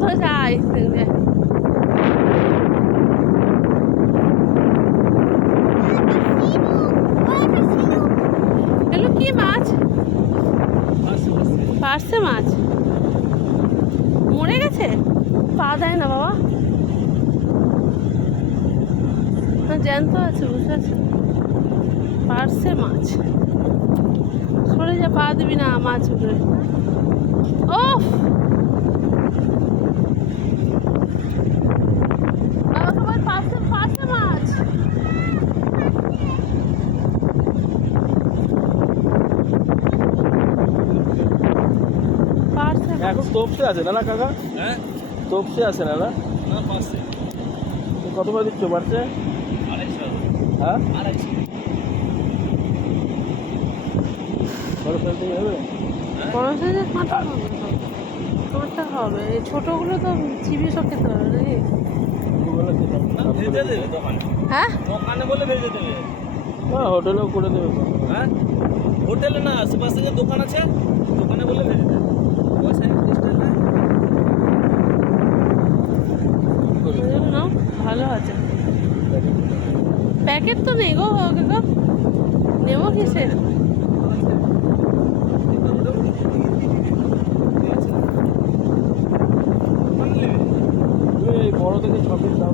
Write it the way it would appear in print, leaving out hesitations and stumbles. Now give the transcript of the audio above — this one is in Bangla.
ধরে যাই দেখবে। এগুলো কি মাছ? পার্সে মাছ মরে গেছে, পা দেয় না বাবা, জ্যান্ত আছে, বুঝতে পারছো? পার্সে মাছ, সরে যা, পা দিবি না মাছ উঠে। ও বাবা, সবাই পার্সে পার্সে মাছ। পার্সে এখন তোপসে আছে না কাকা? হ্যাঁ, তোপসে আছে না? না পারছে কত করে দিচ্ছ পারছে? 250। হ্যাঁ, 250। বড় ফেলতে হবে? বড় সাইজের কাঁটা হবে, কাঁটা হবে, এই ছোটোগুলো তো চিবিয়ে সব খেতে হবে নাকি? দুবেলা খেতাম। না, ভেজে দেবে দোকানে। হ্যাঁ, দোকানে বলে ভেজে দেবে। হ্যাঁ, হোটেলেও করে দেবে। হ্যাঁ, হোটেলে না, আশেপাশে যে দোকান আছে, দোকানে বলে ভেজে দেবে। পয়সা এক্সট্রা না। নাও, ভালো আছে। প্যাকেট তো নেই গো কাকা, নেবো কিসের? তুমি এই বড় থেকে 6 পিস দাও।